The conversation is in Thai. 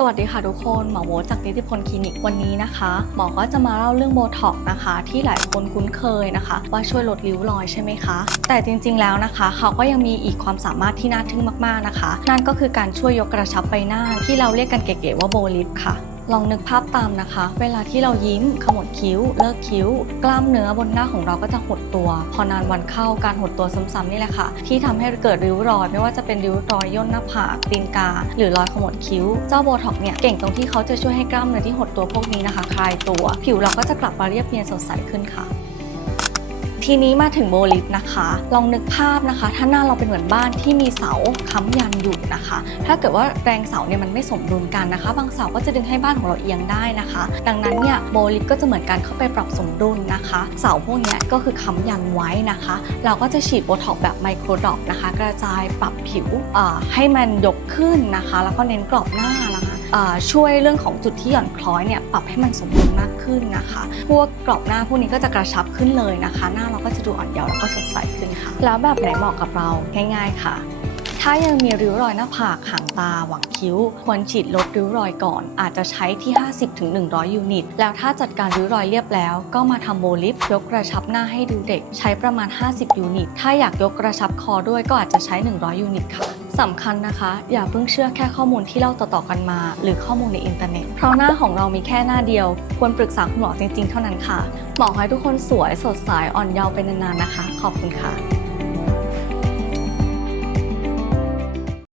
สวัสดีค่ะทุกคนหมอโบจากนิติพลคลินิกวันนี้นะคะหมอก็จะมาเล่าเรื่องโบท็อกนะคะ ที่หลายคนคุ้นเคยนะคะ ว่าช่วยลดริ้วรอยใช่ไหมคะ แต่จริงๆแล้วนะคะ เขาก็ยังมีอีกความสามารถที่น่าทึ่งมากๆนะคะ นั่นก็คือการช่วยยกกระชับใบหน้าที่เราเรียกกันเก๋ๆว่าโบลิฟค่ะ ลองนึกภาพตามนะคะ เวลาที่เรายิ้มขมวดคิ้ว เลิกคิ้ว กล้ามเนื้อบนหน้าของเราก็จะหดตัว พอนานวันเข้าการหดตัวซ้ำๆนี่แหละค่ะ ที่ทำให้เกิดริ้วรอย ไม่ว่าจะเป็นริ้วรอยย่นหน้าผากตีนกา หรือรอยขมวดคิ้ว เจ้าโบท็อกซ์เนี่ยเก่งตรงที่เขาจะช่วยให้กล้ามเนื้อที่หดตัวพวกนี้นะคะ คลายตัว ผิวเราก็จะกลับมาเรียบเนียนสดใสขึ้นค่ะ ทีนี้มาถึงโบลิฟนะคะ ลองนึกภาพนะคะ ถ้าหน้าเราเป็นเหมือนบ้านที่มีเสาค้ำยันอยู่นะคะ ถ้าเกิดว่าแรงเสาเนี่ยมันไม่สมดุลกันนะคะ บางเสาก็จะดึงให้บ้านของเราเอียงได้นะคะ ดังนั้นเนี่ยโบลิฟก็จะเหมือนการเข้าไปปรับสมดุลนะคะ เสาพวกนี้ก็คือค้ำยันไว้นะคะ เราก็จะฉีดโบท็อกแบบไมโครดรอปนะคะ กระจายปรับผิวอ่าให้มันยกขึ้นนะคะ แล้วก็เน้นกรอบหน้า ช่วยเรื่องของจุดที่หย่อนคล้อยเนี่ยปรับให้มันสมดุลมากขึ้นนะคะ พวกกรอบหน้าพวกนี้ก็จะกระชับขึ้นเลยนะคะ หน้าเราก็จะดูอ่อนเยาว์แล้วก็สดใสขึ้นค่ะ แล้วแบบไหนเหมาะกับเราง่าย ๆ ค่ะ ถ้ายังมีริ้วรอยหน้าผากหางตาหว่างคิ้ว ควรฉีดลดริ้วรอยก่อน อาจจะใช้ที่ 50-100 ยูนิต แล้วถ้าจัดการริ้วรอยเรียบแล้ว ก็มาทำโบลิฟยกกระชับหน้าให้ดูเด็ก ใช้ประมาณ 50 ยูนิต ถ้าอยากยกกระชับคอด้วยก็อาจจะใช้ 100 ยูนิตค่ะสำคัญนะคะ อย่าเพิ่งเชื่อแค่ข้อมูลที่เล่าต่อๆกันมา หรือข้อมูลในอินเทอร์เน็ต เพราะหน้าของเรามีแค่หน้าเดียว ควรปรึกษาคุณหมอจริงๆ เท่านั้นค่ะหมอให้ทุกคนสวยสดใสอ่อนเยาว์ไปนานๆนะคะ ขอบคุณค่ะ